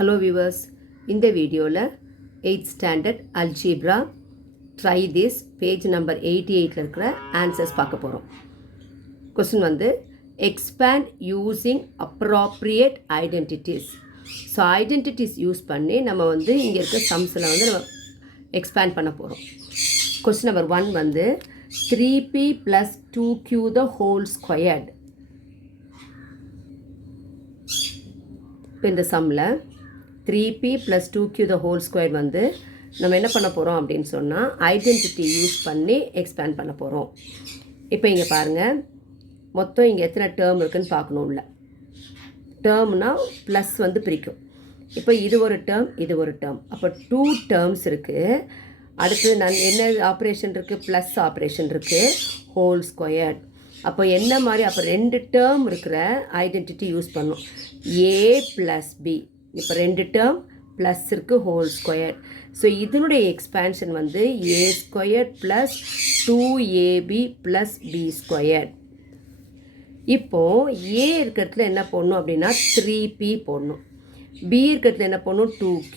Hello viewers, இந்த வீடியோவில் 8th standard algebra try this page number 88ல இருக்கிற answers பார்க்க போகிறோம். Question வந்து expand using appropriate identities. So identities use பண்ணி நம்ம வந்து இங்கே இருக்க சம்ஸில் வந்து நம்ம எக்ஸ்பேண்ட் பண்ண போகிறோம். கொஸ்டின் நம்பர் 1 வந்து 3p + 2q the whole squared. இப்போ இந்த சம்மில் 3p + 2q the whole square வந்து நம்ம என்ன பண்ண போகிறோம் அப்படின்னு சொன்னால் ஐடென்டிட்டி யூஸ் பண்ணி எக்ஸ்பேண்ட் பண்ண போகிறோம். இப்போ இங்கே பாருங்கள், மொத்தம் இங்கே எத்தனை டேர்ம் இருக்குதுன்னு பார்க்கணும். உள்ள டேர்ம்னா ப்ளஸ் வந்து பிரிக்கும். இப்போ இது ஒரு டேர்ம், இது ஒரு டேர்ம், அப்போ 2 டேர்ம்ஸ் இருக்குது. அடுத்து என்ன ஆப்ரேஷன் இருக்குது? ப்ளஸ் ஆப்ரேஷன் இருக்குது, ஹோல் ஸ்கொயர்ட். அப்போ என்ன மாதிரி? அப்போ 2 டேர்ம் இருக்கிற ஐடென்டிட்டி யூஸ் பண்ணும். a + b. இப்போ 2 டேர்ம் ப்ளஸ் இருக்குது, ஹோல் ஸ்கொயர். ஸோ இதனுடைய எக்ஸ்பேன்ஷன் வந்து a² + 2ab + b². இப்போது a இருக்கிறதுல என்ன போடணும் அப்படின்னா 3p போடணும். b இருக்கிறதுல என்ன போடணும்? 2q.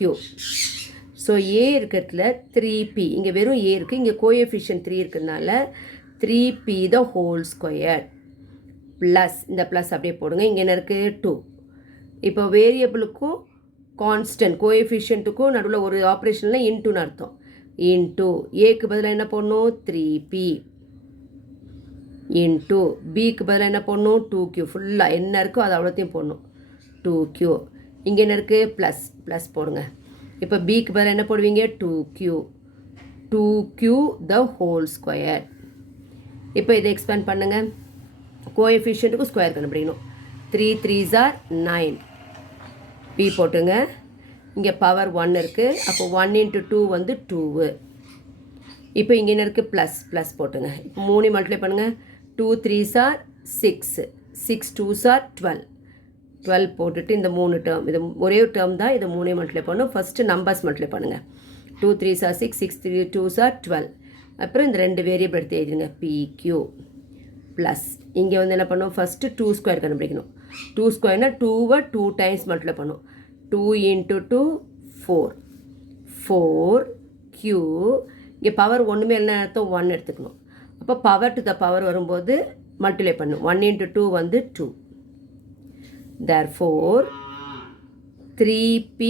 ஸோ a இருக்கிறதுல 3p, இங்கே வெறும் a இருக்குது, இங்கே கோஎஃபிஷியன்ட் 3 இருக்கிறதுனால 3p the whole square plus இந்த ப்ளஸ் அப்படியே போடுங்க. இங்கே என்ன இருக்குது? 2. இப்போ வேரியபிளுக்கும் கான்ஸ்டன்ட் கோஎஃபிஷியன்ட்டுக்கும் நடுவில் ஒரு ஆப்ரேஷனில் இன்ட்டுன்னு அர்த்தம். இன்ட்டு ஏக்கு பதிலாக என்ன போடணும்? 3p. இன்ட்டு பிக்கு பதிலாக என்ன போடணும்? 2q. ஃபுல்லாக என்ன இருக்கோ அது அவ்வளோத்தையும் போடணும், 2q. இங்கே என்ன இருக்குது? ப்ளஸ் ப்ளஸ் போடுங்க. இப்போ பிக்கு பதிலாக என்ன போடுவீங்க? 2q the whole square. இப்போ இதை எக்ஸ்பேண்ட் பண்ணுங்கள். கோஎஃபிஷியன்ட்டுக்கும் ஸ்கொயர் கண்டுபிடிக்கணும். 3 3s are 9. p போட்டுங்க. இங்கே பவர் 1 இருக்குது, அப்போ 1 × 2 வந்து 2. இப்போ இங்கே என்ன இருக்குது? ப்ளஸ் ப்ளஸ் போட்டுங்க. இப்போ 3 மல்டிப்ளை பண்ணுங்கள். 2 3s are 6, 6 2s are 12. 12 போட்டுட்டு இந்த 3 டேர்ம், இது ஒரே டேர்ம் தான், இது 3 மல்டிப்ளை பண்ணணும். ஃபஸ்ட்டு நம்பர்ஸ் மல்டிப்ளை பண்ணுங்கள். 2 3s are 6, 6 3 2s are 12. அப்புறம் இந்த 2 வேரியபிள் எடுத்து எழுதுங்க, pq ப்ளஸ் இங்கே வந்து என்ன பண்ணும்? ஃபஸ்ட்டு 2² கண்டுபிடிக்கணும். 2² 2வை 2 டைம்ஸ் மல்டிப்ளை பண்ணும். 2 × 2 4, 4q. இங்கே பவர் ஒன்றுமே என்ன அர்த்தம்? 1 எடுத்துக்கணும். அப்போ பவர் டு த பவர் வரும்போது மல்டிப்ளை பண்ணும். 1 × 2 வந்து 2. therefore 3p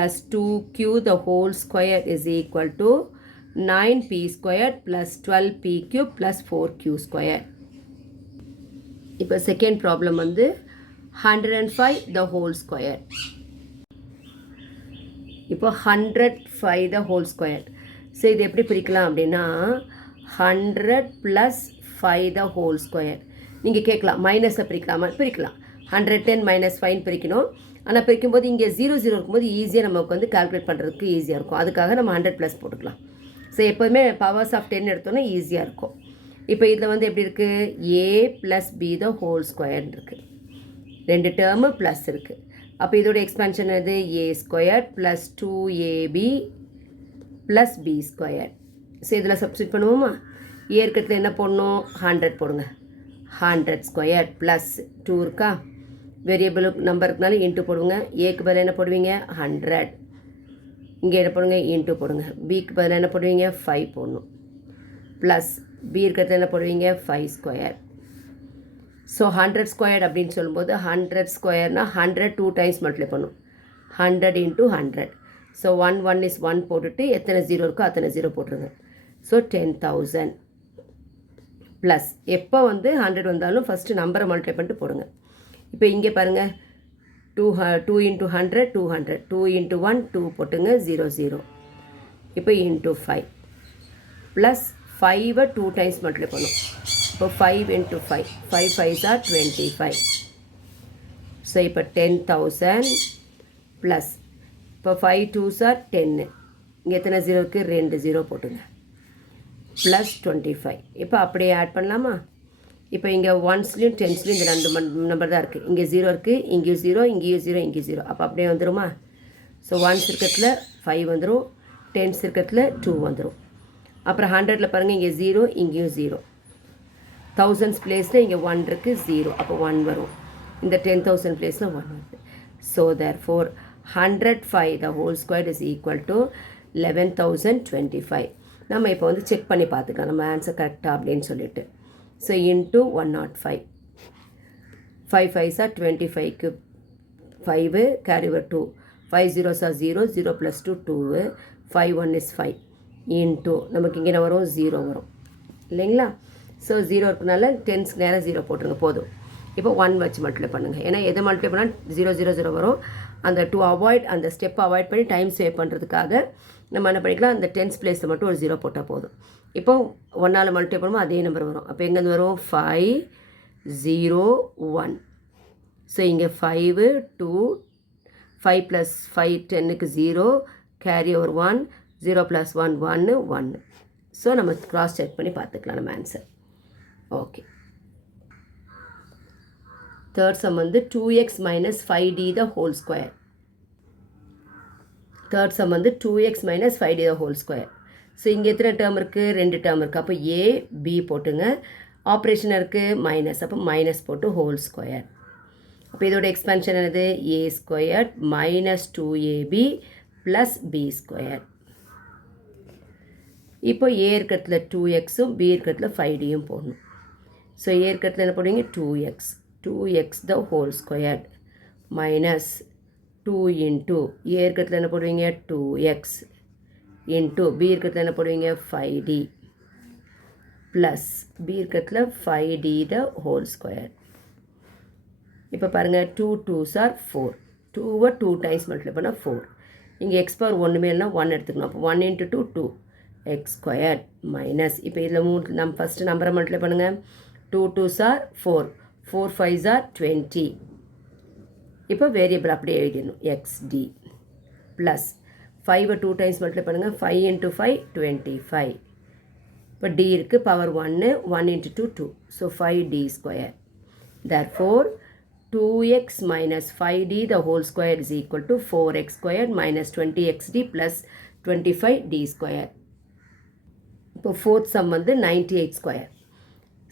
+ 2q the whole square is equal to 9p² + 12pq + 4q². இப்போ செகண்ட் ப்ராப்ளம் வந்து 105 the whole square. இப்போ 105 the whole square. ஸோ இது எப்படி பிரிக்கலாம் அப்படின்னா 100 + 5 the whole square. நீங்கள் கேட்கலாம் மைனஸில் பிரிக்கலாமா? பிரிக்கலாம். 110 - 5 பிரிக்கணும். ஆனால் பிரிக்கும்போது இங்கே 0 0 இருக்கும்போது ஈஸியாக நமக்கு வந்து கால்குலேட் பண்ணுறதுக்கு ஈஸியாக இருக்கும். அதுக்காக நம்ம 100 + போட்டுக்கலாம். ஸோ எப்போதுமே பவர்ஸ் ஆஃப் 10 எடுத்தோன்னா ஈஸியாக இருக்கும். இப்போ இதில் வந்து எப்படி இருக்குது? a + b the whole square இருக்குது. 2 டேர்மு ப்ளஸ் இருக்குது. அப்போ இதோட எக்ஸ்பேன்ஷன் எது? a² + 2ab + b². ஸோ இதில் சப்ஸ்டிட் பண்ணுவோமா? a இருக்கிறதுல என்ன போடணும்? 100 போடுங்க. 100² ப்ளஸ் 2 இருக்கா? வேரியபிள் நம்பருக்குனால இன்ட்டு போடுங்க. ஏக்கு பதில் என்ன போடுவீங்க? 100. இங்கே என்ன போடுங்க? இன்ட்டு போடுங்க. பிக்கு பதில் என்ன போடுவீங்க? 5 போடணும். ப்ளஸ் பி இருக்கிறதுல என்ன போடுவீங்க? 5². ஸோ 100² அப்படின்னு சொல்லும்போது 100²னா 100 2 டைம்ஸ் மல்டிப்ளை பண்ணும். 100 × 100. ஸோ 1 1 is 1 போட்டுட்டு எத்தனை 0 இருக்கோ அத்தனை 0 போட்டுருங்க. ஸோ 10,000 ப்ளஸ் எப்போ வந்து 100 வந்தாலும் ஃபஸ்ட்டு நம்பரை மல்டிப்ளை பண்ணிட்டு போடுங்க. இப்போ இங்கே பாருங்கள், 2 × 100 200, 2 × 1 2 போட்டுங்க, 0 0. இப்போ இன்ட்டு 5 ப்ளஸ் 5வை 2 டைம்ஸ் மல்டிப்ளை பண்ணும். இப்போ 5 × 5, 5 5s are 25. ஸோ இப்போ 10,000 ப்ளஸ் இப்போ 5 2s are 10. இங்கே எத்தனை 0 இருக்குது? 2 0 போட்டுங்க. ப்ளஸ் 25. இப்போ அப்படியே ஆட் பண்ணலாமா? இப்போ இங்கே 1ஸ்லையும் 10ஸ்லையும் இந்த 2 நம்பர் தான் இருக்குது. இங்கே 0 இருக்குது, இங்கேயும் 0, இங்கேயும் 0, இங்கேயும் 0. அப்போ அப்படியே வந்துடுமா? ஸோ 1s இருக்கிறதுல 5 வந்துடும், 10s இருக்கிறதுல 2 வந்துடும். அப்புறம் 100ல் பாருங்கள், இங்கே 0, இங்கேயும் 0. 1000s பிளேஸில் இங்கே 1 இருக்குது, 0. அப்போ 1 வரும். இந்த 10,000 பிளேஸில் 1 வருது. So therefore 105 the whole square is equal to 11,025. நம்ம இப்போ வந்து செக் பண்ணி பார்த்துக்கலாம் நம்ம ஆன்சர் கரெக்டாக அப்படின்னு சொல்லிட்டு. So into 105 5 5s are 25க்கு 5 carry over 2 5 zeros are 0 0 plus 2 2 5 1 is 5 into நமக்கு இங்கே என்ன வரும் 0 வரும் இல்லைங்களா. ஸோ 0 இருக்கனால 10க்கு நேரம் 0 போட்டுருங்க போதும். இப்போ 1 வச்சு மல்டிப்ளை பண்ணுங்கள். ஏன்னா எதை மல்டிப்ளை பண்ணால் 0 0 0 வரும். அந்த டு அவாய்ட் அந்த ஸ்டெப்பை அவாய்ட் பண்ணி டைம் சேவ் பண்ணுறதுக்காக நம்ம என்ன பண்ணிக்கலாம், அந்த டென்ஸ் பிளேஸில் மட்டும் ஒரு 0 போட்டால் போதும். இப்போ 1ஆல் மல்டிப்ளை பண்ணும்போது அதே நம்பர் வரும். அப்போ எங்கேருந்து வரும் 5 0 1. ஸோ இங்கே 5 2 5 + 5 10க்கு 0 கேரி ஓவர் 1 0 + 1 1 1. ஸோ நம்ம கிராஸ் செக் பண்ணி பார்த்துக்கலாம் நம்ம ஆன்சர். ஓகே. தேர்ட் சம் வந்து 2x - 5d the whole square. Third sum வந்து 2x - 5d the whole square. So இங்கே எத்தனை டேர்ம் இருக்குது, 2 டேர்ம் இருக்குது. அப்போ a b போட்டுங்க. ஆப்ரேஷன் இருக்குது மைனஸ், அப்போ மைனஸ் போட்டு ஹோல் ஸ்கொயர். அப்போ இதோட எக்ஸ்பென்ஷன் என்னது, a² - 2ab + b². இப்போ a இருக்கிறதுல 2xம் b இருக்கிறதுல 5dயும் போடணும். ஸோ a இருக்கிறதுல என்ன போடுவீங்க 2x the whole squared minus 2 into a இருக்கிறதுல என்ன போடுவீங்க 2x into b இருக்கிறதுல என்ன போடுவீங்க 5d plus b இருக்கிறதுல 5d the whole square. இப்போ பாருங்கள் 2 2s are 4. 2வை 2 டைம்ஸ் மல்டிப்ளை பண்ணால் 4. இங்கே x பவர் ஒன்றுமே இல்லைனா 1 எடுத்துக்கணும். அப்போ 1 into 2 2 x² மைனஸ் இப்போ இதில் நம்ம ஃபஸ்ட்டு நம்பரை மல்டிப்ளை பண்ணுங்கள். 2 2s are 4 4 5s are 20. இப்போ வேரியபிள் அப்படியே எழுதிடணும் xd ப்ளஸ் 5வை 2 டைம்ஸ் மல்டிப்ளை பண்ணுங்கள். 5 into 5 25. இப்போ d இருக்குது power 1 1 into 2 2. So 5d². therefore 2x - 5d the whole square is equal to 4x² - 20xd plus 25d². இப்போ ஃபோர்த் சம் வந்து 98².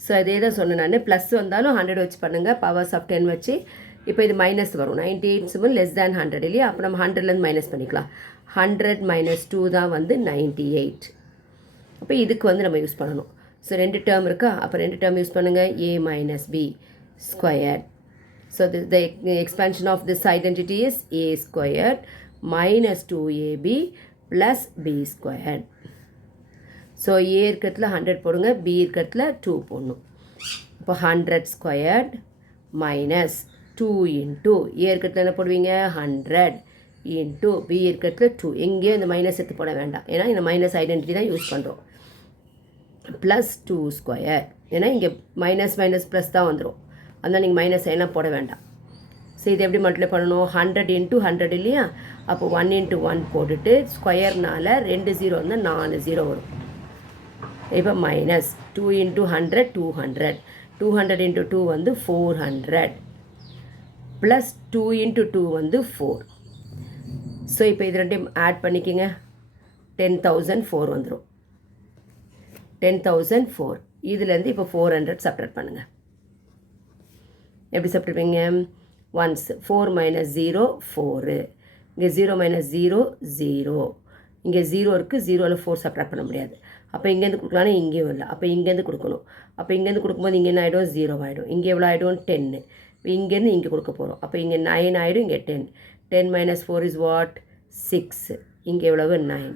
So அதே தான் சொன்னேன் நான், ப்ளஸ் வந்தாலும் 100 வச்சு பண்ணுங்கள், பவர்ஸ் ஆஃப் 10 வச்சு. இப்போ இது மைனஸ் வரும். 98 சிம்பிள் லெஸ் தேன் 100 இல்லையா. அப்போ நம்ம 100லேருந்து மைனஸ் பண்ணிக்கலாம். 100 - 2 தான் வந்து 98. அப்போ இதுக்கு வந்து நம்ம யூஸ் பண்ணணும். ஸோ 2 டேர்ம் இருக்கா, அப்போ 2 டேர்ம் யூஸ் பண்ணுங்கள். a - b². So the expansion of this identity is a² - 2ab plus b². So a இருக்கிறதுல 100 போடுங்க, b இருக்கிறதுல 2 போடணும். இப்போ 100² minus 2 into a இருக்கிறதுல என்ன போடுவீங்க 100 into b இருக்கிறதுல 2. எங்கேயும் இந்த மைனஸ் எடுத்து போட வேண்டாம், ஏன்னா இந்த மைனஸ் ஐடென்டிட்டி தான் யூஸ் பண்ணுறோம். ப்ளஸ் 2². ஏன்னா இங்கே மைனஸ் மைனஸ் ப்ளஸ் தான் வந்துடும், அதனால் நீங்கள் மைனஸ் எல்லாம் போட வேண்டாம். ஸோ இது எப்படி மல்டிப்ளை பண்ணணும், 100 into 100 இல்லையா. அப்போ 1 into 1 போட்டுட்டு ஸ்கொயர்னால் 2 0 வந்து 4 0 வரும். இப்போ மைனஸ் 2 into 100 200 200 into 2 வந்து 400 ப்ளஸ் 2 into 2 வந்து 4. ஸோ இப்போ இது ரெண்டையும் ஆட் பண்ணிக்கிங்க, 10,004 வந்துடும். 10,004 இதுலேருந்து இப்போ 400 செப்ரேட் பண்ணுங்கள். எப்படி செப்ரேட் ஒன்ஸ் 4 - 0 4. இங்கே 0 - 0 0. இங்கே 0 இருக்குது, 0ல் 4 செப்ரேட் பண்ண முடியாது. அப்போ இங்கேருந்து கொடுக்கலான்னு இங்கேயும் இல்லை, அப்போ இங்கேருந்து கொடுக்கணும். அப்போ இங்கேருந்து கொடுக்கும்போது இங்கே என்ன ஆகிடும் 0 ஆகிடும். இங்கே எவ்வளோ ஆகிடும் 10. இங்கேருந்து இங்கே கொடுக்க போகிறோம். அப்போ இங்கே 9 ஆகிடும், இங்கே 10. 10 - 4 is what 6. இங்கே எவ்வளவு 9.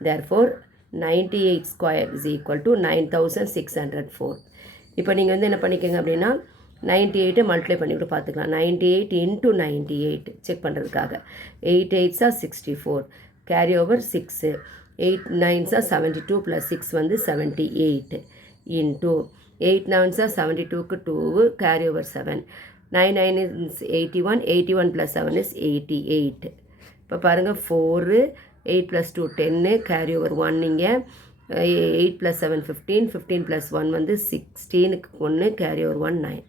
therefore 98² is equal to 9604. இப்போ நீங்கள் வந்து என்ன பண்ணிக்கோங்க அப்படின்னா 98 மல்டிப்ளை பண்ணிவிட்டு பார்த்துக்கலாம். 98 into 98 செக் பண்ணுறதுக்காக. 8 8s are 64 carry over 6. 8 9s are 72 + 6 வந்து 78 into 8 9s are 72க்கு 2 carry over 7. 9 9 is 81 81 + 7 is 88. இப்போ பாருங்கள் 4 8 + 2 10 கேரி ஓவர் 1. இங்கே 8 + 7 15 15 + 1 வந்து 16க்கு 1 கேரி ஓவர் 1 9.